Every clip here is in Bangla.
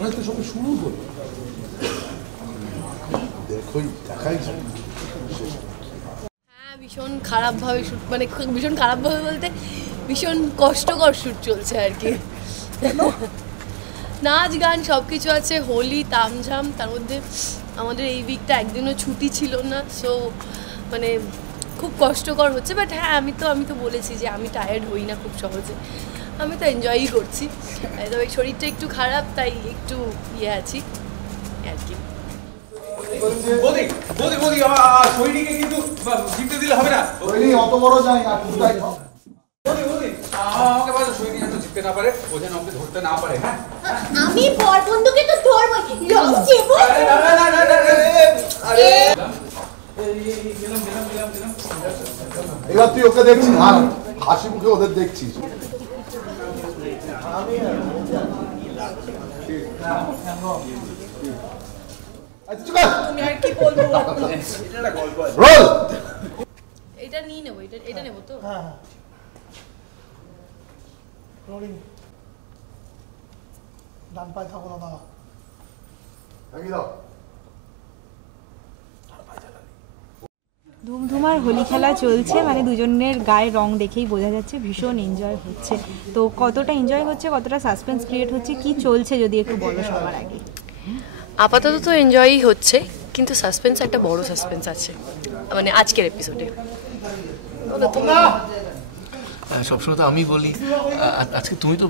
হয়তো সবে শুরু হলো, দেখোই দেখাই যায়। হ্যাঁ, ভীষণ খারাপভাবে শ্যুট, মানে ভীষণ খারাপভাবে বলতে ভীষণ কষ্টকর শ্যুট চলছে আর কি। নাচ গান সব কিছু আছে, হোলি তামঝাম, তার মধ্যে আমাদের এই উইকটা একদিনও ছুটি ছিল না, সো মানে খুব কষ্টকর হচ্ছে। বাট হ্যাঁ, আমি তো বলেছি যে আমি টায়ার্ড হই না খুব সহজে, আমি তো এনজয়ই করছি। তবে শরীরটা একটু খারাপ, তাই একটু ইয়ে আছি আর কি। অত বড় যায় না, আমি বর বন্ধুকে তো ধরবো, রং দেবো। এবার তুই ওকে দেখছিস, হাসি মুখে ওদের দেখছিস। এটা নিয়ে নেবো, এটা নেবো তো। ডান পায়ে থাকো না দাদা। ধুমধুমার হোলি খেলা চলছে, মানে দুজনের গায়ে রং দেখেই বোঝা যাচ্ছে ভীষণ এনজয় হচ্ছে। তো কতটা এনজয় হচ্ছে, কতটা সাসপেন্স ক্রিয়েট হচ্ছে, কি চলছে যদি একটু বলো সবার আগে। আপাতত তো এনজয়ই হচ্ছে, কিন্তু সাসপেন্স, একটা বড় সাসপেন্স আছে মানে আজকের এপিসোডে। সবসময় তো আমি বলি, আজকে তুমি তো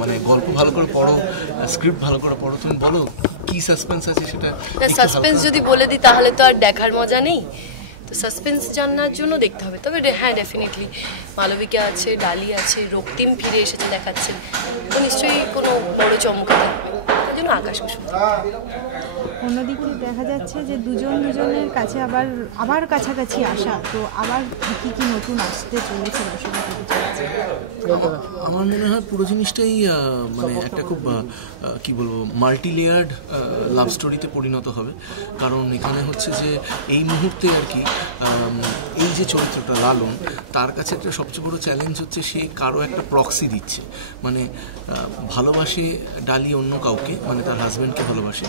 মানে গল্প ভালো করে পড়ো, স্ক্রিপ্ট ভালো করে পড়ো, তুমি বলো কি সাসপেন্স আছে সেটা। সাসপেন্স যদি বলে দিই তাহলে তো আর দেখার মজা নেই, তো সাসপেন্স জানার জন্য দেখতে হবে। তবে হ্যাঁ, ডেফিনেটলি মালবিকা আছে, ডালি আছে, রক্তিম ফিরে এসেছে দেখাচ্ছে, তো নিশ্চয়ই কোনো বড় চমক থাকবে, তার জন্য আকাশ কুসুম। অন্যদিকে দেখা যাচ্ছে যে দুজনের কাছে আবার কাছাকাছি আসা, তো আবার কি নতুন আসতে চলেছে দর্শকের কাছে। আমার মনে হয় পুরো জিনিসটাই মানে একটা খুব কি বলবো মাল্টি লেয়ার্ড লাভ স্টোরিতে পরিণত হবে। কারণ এখানে হচ্ছে যে এই মুহূর্তে আর কি এই যে চরিত্রটা লালন, তার কাছে একটা সবচেয়ে বড় চ্যালেঞ্জ হচ্ছে সে কারো একটা প্রক্সি দিচ্ছে, মানে ভালোবাসে ডালি অন্য কাউকে, মানে তার হাজব্যান্ডকে ভালোবাসে,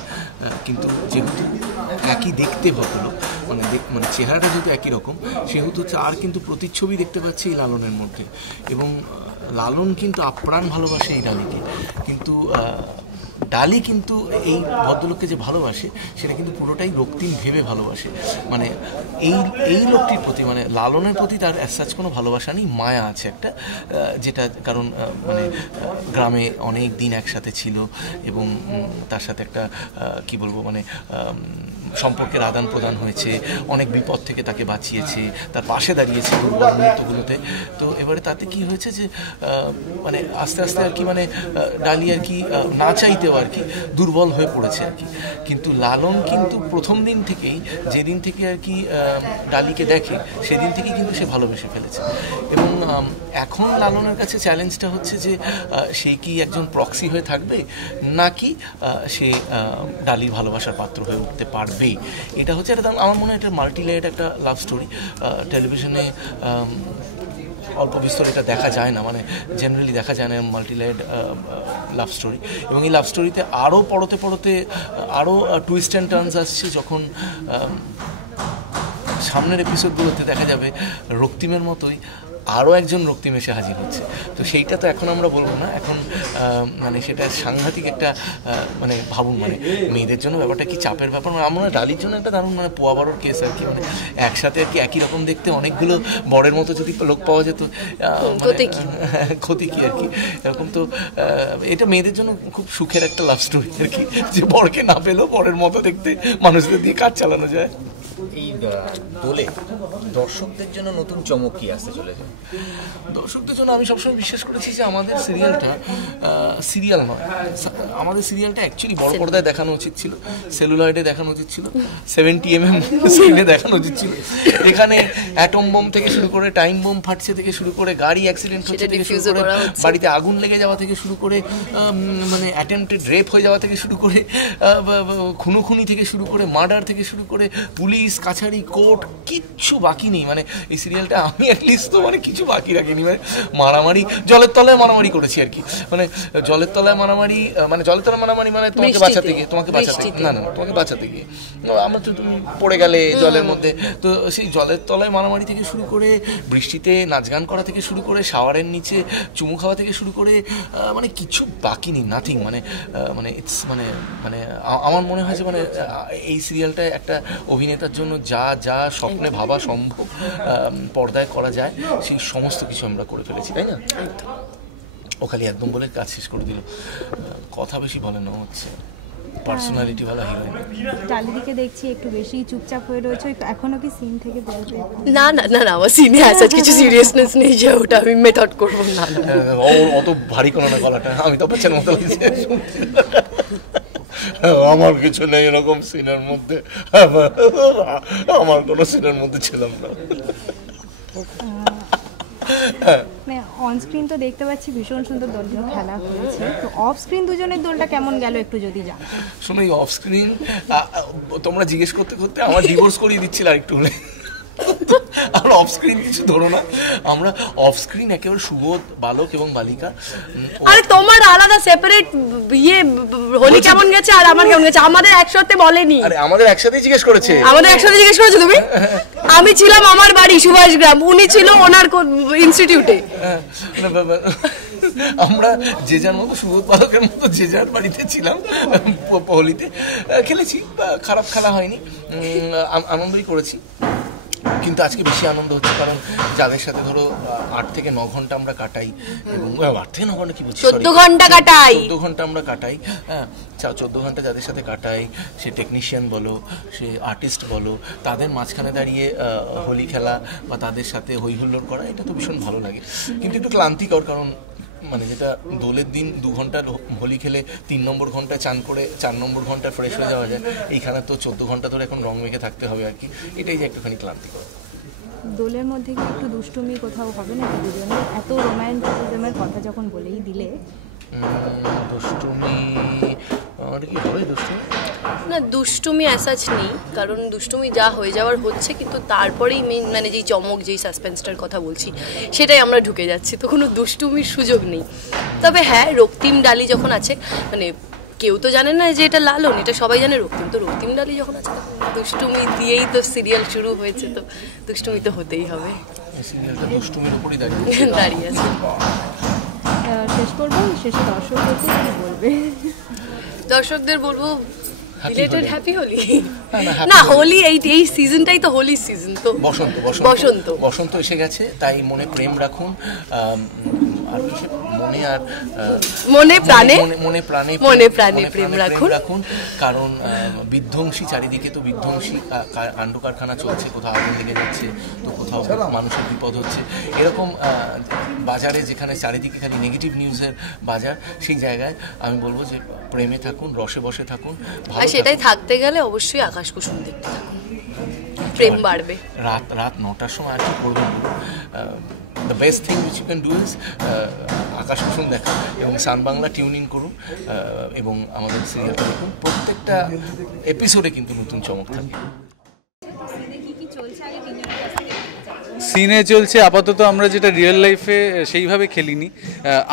কিন্তু যেহেতু একই দেখতে ভদ্রলোক, মানে চেহারাটা যেহেতু একই রকম, সেহেতু হচ্ছে আর কিন্তু প্রতিচ্ছবি দেখতে পাচ্ছি এই লালনের মধ্যে। এবং লালন কিন্তু আপ্রাণ ভালোবাসে এই ডালিকে, কিন্তু ডালি কিন্তু এই ভদ্রলোককে যে ভালোবাসে সেটা কিন্তু পুরোটাই রক্তিম ভেবে ভালোবাসে। মানে এই লোকটির প্রতি, মানে লালনের প্রতি তার অ্যাজ কোনো ভালোবাসা নেই, মায়া আছে একটা, যেটা কারণ মানে গ্রামে অনেক দিন একসাথে ছিল এবং তার সাথে একটা কি বলবো মানে সম্পর্কের আদান প্রদান হয়েছে, অনেক বিপদ থেকে তাকে বাঁচিয়েছে, তার পাশে দাঁড়িয়েছে দুর্বল মুহূর্তগুলোতে। তো এবারে তাতে কি হয়েছে যে মানে আস্তে আস্তে আর কি মানে ডালি আর কি না চাইতেও আর কি দুর্বল হয়ে পড়েছে আর কি। কিন্তু লালন কিন্তু প্রথম দিন থেকেই, যেদিন থেকে আর কি ডালিকে দেখে সেদিন থেকেই কিন্তু সে ভালোবেসে ফেলেছে। এবং এখন লালনের কাছে চ্যালেঞ্জটা হচ্ছে যে সে কি একজন প্রক্সি হয়ে থাকবে, নাকি সে ডালির ভালোবাসার পাত্র হয়ে উঠতে পারবে। এটা হচ্ছে একটা, আমার মনে হয় এটা মাল্টি লেয়ার্ড একটা লাভ স্টোরি। টেলিভিশনে অল্প বিস্তর এটা দেখা যায় না, মানে জেনারেলি দেখা যায় না মাল্টি লেয়ার্ড লাভ স্টোরি। এবং এই লাভ স্টোরিতে আরও পড়তে আরও টুইস্ট অ্যান্ড টার্নস আসছে, যখন সামনের এপিসোডগুলোতে দেখা যাবে রক্তিমের মতোই আরও একজন রক্তিম এসে হাজির হচ্ছে। তো সেইটা তো এখন আমরা বলবো না, এখন মানে সেটা সাংঘাতিক একটা মানে ভাবুন, মানে মেয়েদের জন্য ব্যাপারটা কি চাপের ব্যাপার। মানে আমরা ডালির জন্য একটা দারুণ মানে পোয়া বড়োর কেস আর কি, মানে একসাথে আর কি একই রকম দেখতে অনেকগুলো বরের মতো যদি লোক পাওয়া যেত, ক্ষতি কি আর কি এরকম। তো এটা মেয়েদের জন্য খুব সুখের একটা লাভ স্টোরি আর কি, যে বরকে না পেলেও বরের মতো দেখতে মানুষদের দিয়ে কাজ চালানো যায়। এই দোলে দর্শকদের জন্য নতুন চমক কি আসতে চলেছে? দর্শকদের জন্য আমি সবসময় বিশ্বাস করেছি যে আমাদের সিরিয়ালটা সিরিয়াল নয়, আমাদের সিরিয়ালটা অ্যাকচুয়ালি বড় পর্দায় দেখানো উচিত ছিল, সেলুলয়েডে দেখানো উচিত ছিল, 70mm স্ক্রিনে দেখানো উচিত ছিল। এখানে অ্যাটম বোম থেকে শুরু করে, টাইম বোম ফাটছে থেকে শুরু করে, গাড়ি অ্যাক্সিডেন্ট হচ্ছে থেকে শুরু করে, বাড়িতে আগুন লেগে যাওয়া থেকে শুরু করে, মানে অ্যাটেম্পটেড রেপ হয়ে যাওয়া থেকে শুরু করে, খুনোখুনি থেকে শুরু করে, মার্ডার থেকে শুরু করে, পুলিশ কাছারি কোর্ট কিচ্ছু বাকি নেই, মানে এই সিরিয়ালটা আমি অ্যাটলিস্ট তো মানে কিছু বাকি রাখিনি, মানে মারামারি জলের তলায় মারামারি করেছি আর কি, মানে জলের তলায় মারামারি, মানে জলের তলায় মারামারি মানে তোমাকে বাঁচাতে গিয়ে, না তোমাকে বাঁচাতে গিয়ে আমরা তো তুমি পড়ে গেলে জলের মধ্যে, তো সেই জলের তলায় মারামারি থেকে শুরু করে বৃষ্টিতে নাচ গান করা থেকে শুরু করে শাওয়ারের নিচে চুমু খাওয়া থেকে শুরু করে মানে কিছু বাকি নেই, নাথিং, মানে মানে ইটস মানে মানে আমার মনে হয় যে মানে এই সিরিয়ালটা একটা অভিনেতার জন্য যা যা স্বপ্নে ভাবা সম্ভব পর্দায় করা যায় সেই সমস্ত কিছু আমরা করে ফেলেছি, তাই না? ও খালি একদম বলে কাজ শেষ করে দিল, কথা বেশি বলে না, হচ্ছে পার্সোনালিটি ভালো হিরোইন। চারিদিকে দেখছি একটু বেশি চুপচাপ হয়ে রয়েছে, এখনো কি সিন থেকে বেরোতে? না না না না, আমার সিনে আছে কিছু সিরিয়াসনেস নেই যে ওটা আমি মেথড করবো না। অত ভারী কোনো না গলাটা, আমি তো বাচ্চার মতো লাগছে। আমার কিছু নেই এরকম সিনের মধ্যে, আমার কোনো সিনের মধ্যে ছিলাম না। অন স্ক্রিন তো দেখতে পাচ্ছি ভীষণ সুন্দর দলীয় খেলা হয়েছে, তো অফ স্ক্রিন দুজনের দলটা কেমন গেল একটু যদি জানো। শোনো, এই অফ স্ক্রিন তোমরা জিজ্ঞেস করতে করতে আমার ডিভোর্স করিয়ে দিচ্ছিল আর একটু হলে। আমরা অফ স্ক্রিন কিছু ধরো না, আমরা অফ স্ক্রিন একেবারে সুবোধ বালক এবং বালিকা। আরে তোমার আলাদা সেপারেট ইয়ে হোলি কেমন গেছে আর আমার কেমন গেছে, আমাদের একসাথে বলেনি। আরে আমাদের একসাথেই জিজ্ঞেস করেছে। আমাদের একসাথে জিজ্ঞেস করেছো তুমি? আমি ছিলাম আমার বাড়ি সুভাষগ্রাম, উনি ছিল ওনার ইনস্টিটিউটে। আমরা যে যার মতো সুবোধ বালকের মতো যে যার বাড়িতে ছিলাম, হোলিতে খেলেছি, খারাপ খেলা হয়নি, আনন্দই করেছি। কিন্তু আজকে বেশি আনন্দ হচ্ছে কারণ যাদের সাথে ধরো 8 থেকে 9 ঘন্টা আমরা কাটাই, এবং 8 থেকে 9 ঘন্টা কি বলছি, 14 ঘন্টা কাটাই, 14 ঘন্টা আমরা কাটাই, হ্যাঁ 14 ঘন্টা যাদের সাথে কাটাই, সে টেকনিশিয়ান বলো, সে আর্টিস্ট বলো, তাদের মাঝখানে দাঁড়িয়ে হোলি খেলা বা তাদের সাথে হই হুল্লোড় করা, এটা তো ভীষণ ভালো লাগে। কিন্তু একটু ক্লান্তিকর, কারণ মানে যেটা দোলের দিন 2 ঘন্টা হোলি খেলে 3 নম্বর ঘন্টায় চান করে 4 নম্বর ঘন্টায় ফ্রেশ হয়ে যাওয়া যায়, এইখানে তো 14 ঘন্টা ধরে এখন রং মেখে থাকতে হবে আর কি, এটাই যে একটুখানি ক্লান্তিকর। দোলের মধ্যে কি একটু দুষ্টুমি কোথাও হবে না দুজনের? এত রোম্যান্টিসিজমের কথা যখন বলেই দিলে, দুষ্টুমি আর কি হবে? দুষ্টুমি না, দুষ্টুমি অ্যাসাচ নেই, কারণ দুষ্টুমি যা হয়ে যাওয়ার হচ্ছে, কিন্তু তারপরেই মেন মানে যেই চমক, যেই সাসপেন্সটার কথা বলছি সেটাই আমরা ঢুকে যাচ্ছি, তো কোনো দুষ্টুমির সুযোগ নেই। তবে হ্যাঁ, রক্তিম ডালি যখন আছে, মানে কেউ তো জানে না যে এটা লালন, এটা সবাই জানে রক্তিম, তো রক্তিম ডালি যখন আছে দুষ্টুমি দিয়েই তো সিরিয়াল শুরু হয়েছে, তো দুষ্টুমি তো হতেই হবে, সিরিয়ালটা দুষ্টুমির উপরই দাঁড়িয়ে আছে। শেষ করবো, শেষে দর্শকদের কি বলবে? দর্শকদের বলবো রিলেটেড হ্যাপি হোলি। না, হোলি এই সিজনটাই তো হোলি সিজন, তো বসন্ত বসন্ত বসন্ত এসে গেছে, তাই মনে প্রেম রাখুন, আর মনে প্রাণে প্রেম রাখুন, কারণ বিধ্বংসী চারিদিকে তো বিধ্বংসী কাণ্ড কারখানা চলছে, কোথাও আগুন লেগে যাচ্ছে, তো কোথাও মানুষের বিপদ হচ্ছে, এরকম বাজারে যেখানে চারিদিকে খালি নেগেটিভ নিউজের বাজার, সেই জায়গায় আমি বলবো যে প্রেমে থাকুন, রসে বসে থাকুন, আর সেটাই থাকতে গেলে অবশ্যই আকাশ কুসুম দেখতে থাকুন, প্রেম বাড়বে। রাত 9টার সময় আর কি করবেন, the best thing which you can do is আকাশ কুসুম দেখা, এবং সান বাংলা টিউন ইন করুন, এবং আমাদের সিরিয়ালটা দেখুন, প্রত্যেকটা এপিসোডে কিন্তু নতুন চমক থাকে। সিনে চলছে আপাতত, আমরা যেটা রিয়েল লাইফে সেইভাবে খেলিনি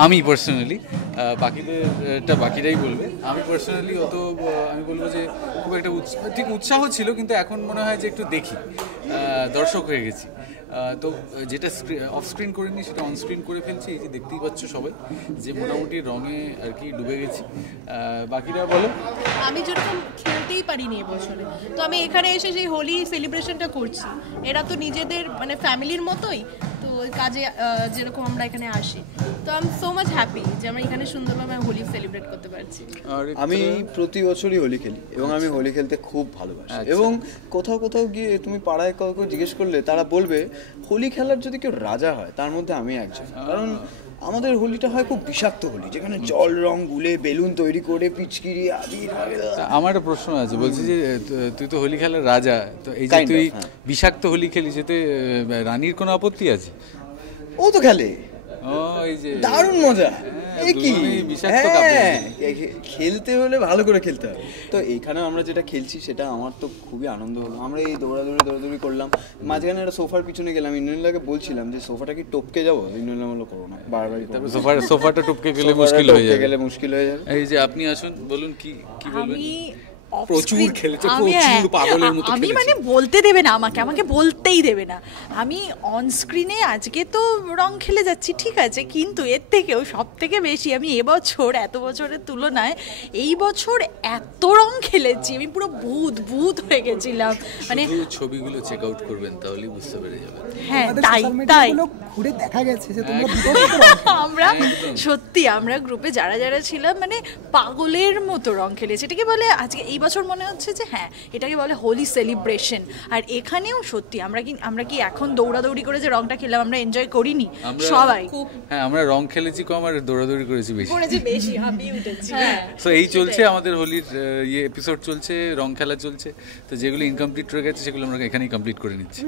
আমি পার্সোনালি, বাকিদেরটা বাকিরাই বলবে। আমি পার্সোনালি আমি বলবো যে খুব একটা ঠিক উৎসাহ ছিল, কিন্তু এখন মনে হয় যে একটু দেখি, দর্শক হয়ে গেছি, তো যেটা অফ স্ক্রিন করিনি সেটা অন স্ক্রিন করে ফেলছি, এই যে দেখতেই পাচ্ছ সবাই যে মোটামুটি রঙে আর কি ডুবে গেছি। বাকিরা বলো। আমি যেরকম খেলতেই পারিনি এবছরে, তো আমি এখানে এসে সেই হোলি সেলিব্রেশনটা করছি, এরা তো নিজেদের মানে ফ্যামিলির মতোই, তো ওই কাজে যেরকম আমরা এখানে আসি, তো I am so much happy যে আমরা এখানে সুন্দরভাবে হোলি সেলিব্রেট করতে পারছি। আমি প্রতি বছরই হোলি খেলি এবং আমি হোলি খেলতে খুব ভালোবাসি, এবং কোথাও গিয়ে তুমি পাড়ায় কাউকে জিজ্ঞেস করলে তারা বলবে হোলি খেলার যদি কেউ রাজা হয় তার মধ্যে আমি একজন, কারণ আমাদের হোলিটা হয় খুব বিষাক্ত হোলি, যেখানে জল রং গুলে বেলুন তৈরি করে পিচকিরি আবির। আমার একটা প্রশ্ন আছে, বলছি যে তুই তো হোলি খেলার রাজা, তো এই যে তুই বিষাক্ত হোলি খেলিস, এতে রানীর কোনো আপত্তি আছে? ও তো খেলে, দারুণ মজা, কি বিষাক্ত কাব্য। খেলতে হলে ভালো করে খেলতে হবে। তো এইখানে আমরা যেটা খেলছি সেটা আমার তো খুবই আনন্দ হলো। আমরা এই দৌড়াদৌড়ি করলাম, মাঝখানে একটা সোফার পিছনে গেলাম, ইন্দ্রনীলাকে বলছিলাম যে সোফাটা কি টপকে যাবো, ইন্দ্রনীলা বললো করো না, বারবারই সোফাটা টপকে গেলে মুশকিল হয়ে যাবে। এই যে আপনি আসুন, বলুন কি বলবেন। আমি প্রচুর খেলেছে, প্রচুর পাগলের মতো আমি খেলেছে। মানে বলতে দেবে না আমাকে বলতেই দেবে না। আমি অন স্ক্রিনে আজকে তো রং খেলে যাচ্ছি ঠিক আছে, কিন্তু এর থেকেও সব থেকে বেশি আমি এবছর এত বছরের তুলনায় এই বছর এত রং খেলেছি, আমি পুরো ভূত হয়ে গেছিলাম। মানে ছবিগুলো চেক আউট করবেন তাহলেই বুঝতে পেরে যাবেন। হ্যাঁ তাই ঘুরে দেখা গেছে যে তোমরা আমরা সত্যি আমরা গ্রুপে যারা ছিলাম মানে পাগলের মতো রং খেলেছি। এটাকে বলে আজকে এই বছর মনে হচ্ছে যে হ্যাঁ এটাকে বলে হোলি সেলিব্রেশন। আর এখানেও সত্যি আমরা কি এখন দৌড়াদৌড়ি করে যে রংটা খেলাম আমরা এনজয় করিনি সবাই? হ্যাঁ, আমরা রং খেলেছি কম আর দৌড়াদৌড়ি করেছি বেশি। হাঁপিয়ে উঠেছি। সো এই চলছে আমাদের হোলির এপিসোড চলছে, রং খেলা চলছে। তো যেগুলো ইনকমপ্লিট রয়ে গেছে সেগুলো আমরা এখানেই কমপ্লিট করে নিচ্ছি।